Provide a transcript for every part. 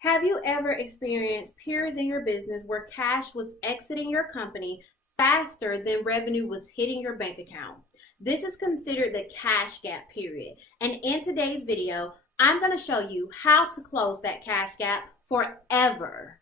Have you ever experienced periods in your business where cash was exiting your company faster than revenue was hitting your bank account? This is considered the cash gap period. And in today's video, I'm going to show you how to close that cash gap forever.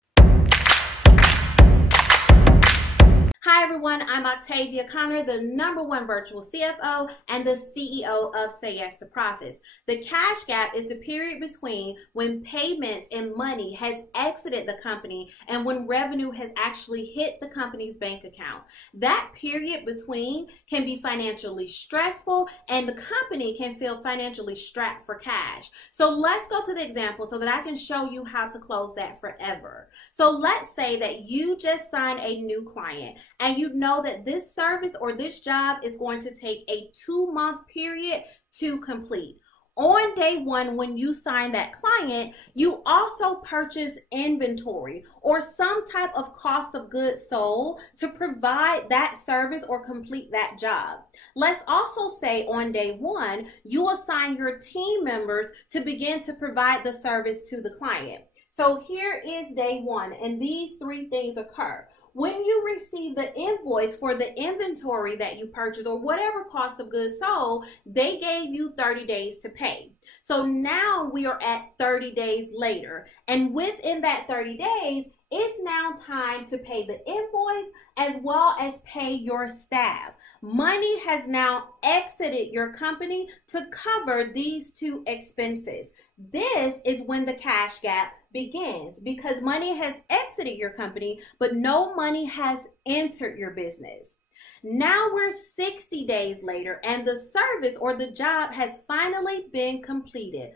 Hi everyone, I'm Octavia Connor, the #1 virtual CFO and the CEO of Say Yes to Profits. The cash gap is the period between when payments and money has exited the company and when revenue has actually hit the company's bank account. That period between can be financially stressful and the company can feel financially strapped for cash. So let's go to the example so that I can show you how to close that forever. So let's say that you just signed a new client and you know that this service or this job is going to take a 2-month period to complete. On day one, when you sign that client, you also purchase inventory or some type of cost of goods sold to provide that service or complete that job. Let's also say on day one, you assign your team members to begin to provide the service to the client. So here is day one, and these 3 things occur. When you receive the invoice for the inventory that you purchased or whatever cost of goods sold, they gave you 30 days to pay. So now we are at 30 days later. And within that 30 days, it's now time to pay the invoice as well as pay your staff. Money has now exited your company to cover these 2 expenses. This is when the cash gap begins because money has exited your company, but no money has entered your business. Now we're 60 days later and the service or the job has finally been completed.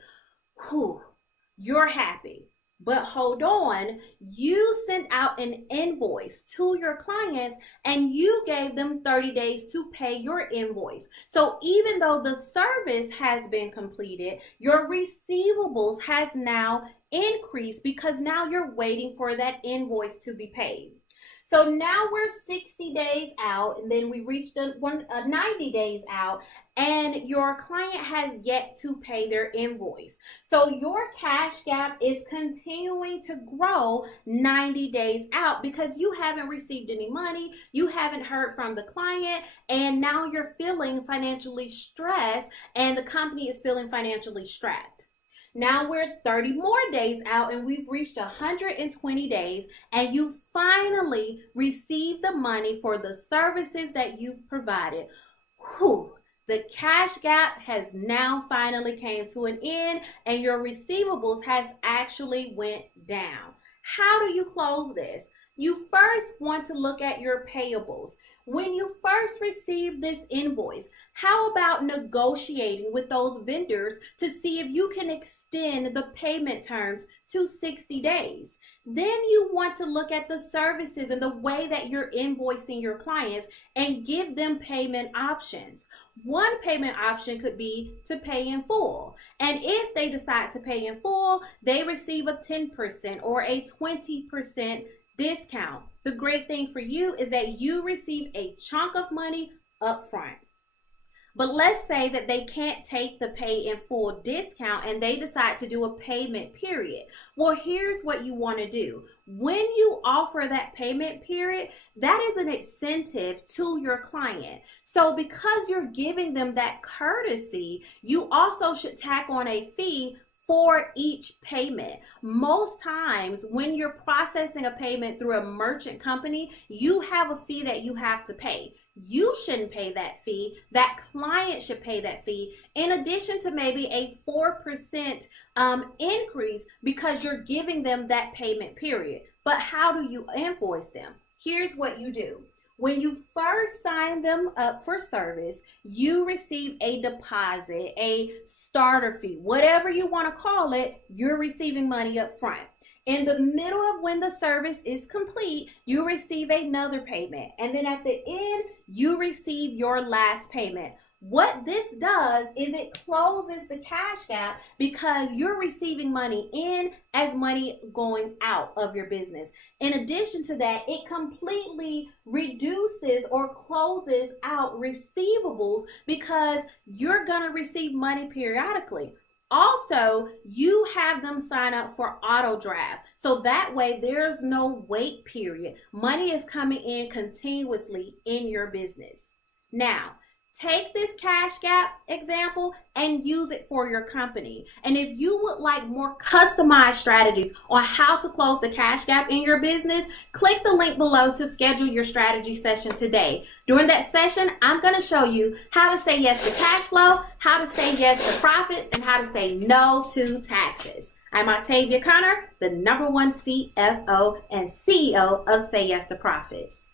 Whew, you're happy. But hold on, you sent out an invoice to your clients and you gave them 30 days to pay your invoice. So even though the service has been completed, your receivables has now increased because now you're waiting for that invoice to be paid. So now we're 60 days out and then we reached 90 days out and your client has yet to pay their invoice. So your cash gap is continuing to grow 90 days out because you haven't received any money, you haven't heard from the client, and now you're feeling financially stressed and the company is feeling financially strapped. Now we're 30 more days out and we've reached 120 days and you finally received the money for the services that you've provided. Whew. The cash gap has now finally came to an end and your receivables has actually went down. How do you close this? You first want to look at your payables. When you first receive this invoice, how about negotiating with those vendors to see if you can extend the payment terms to 60 days? Then you want to look at the services and the way that you're invoicing your clients and give them payment options. One payment option could be to pay in full. And if they decide to pay in full, they receive a 10% or a 20% discount. The great thing for you is that you receive a chunk of money up front. But let's say that they can't take the pay in full discount and they decide to do a payment period. Well, here's what you want to do. When you offer that payment period, that is an incentive to your client. So because you're giving them that courtesy, you also should tack on a fee for each payment. Most times when you're processing a payment through a merchant company, you have a fee that you have to pay. You shouldn't pay that fee. That client should pay that fee in addition to maybe a 4% increase because you're giving them that payment period. But how do you invoice them? Here's what you do. When you first sign them up for service, you receive a deposit, a starter fee, whatever you want to call it, you're receiving money up front. In the middle of when the service is complete, you receive another payment. And then at the end, you receive your last payment. What this does is it closes the cash gap because you're receiving money in as money going out of your business. In addition to that, it completely reduces or closes out receivables because you're going to receive money periodically. Also, you have them sign up for auto draft. So that way there's no wait period. Money is coming in continuously in your business. Now, take this cash gap example and use it for your company. And if you would like more customized strategies on how to close the cash gap in your business, click the link below to schedule your strategy session today. During that session, I'm going to show you how to say yes to cash flow, how to say yes to profits, and how to say no to taxes. I'm Octavia Connor, the #1 CFO and CEO of Say Yes to Profits.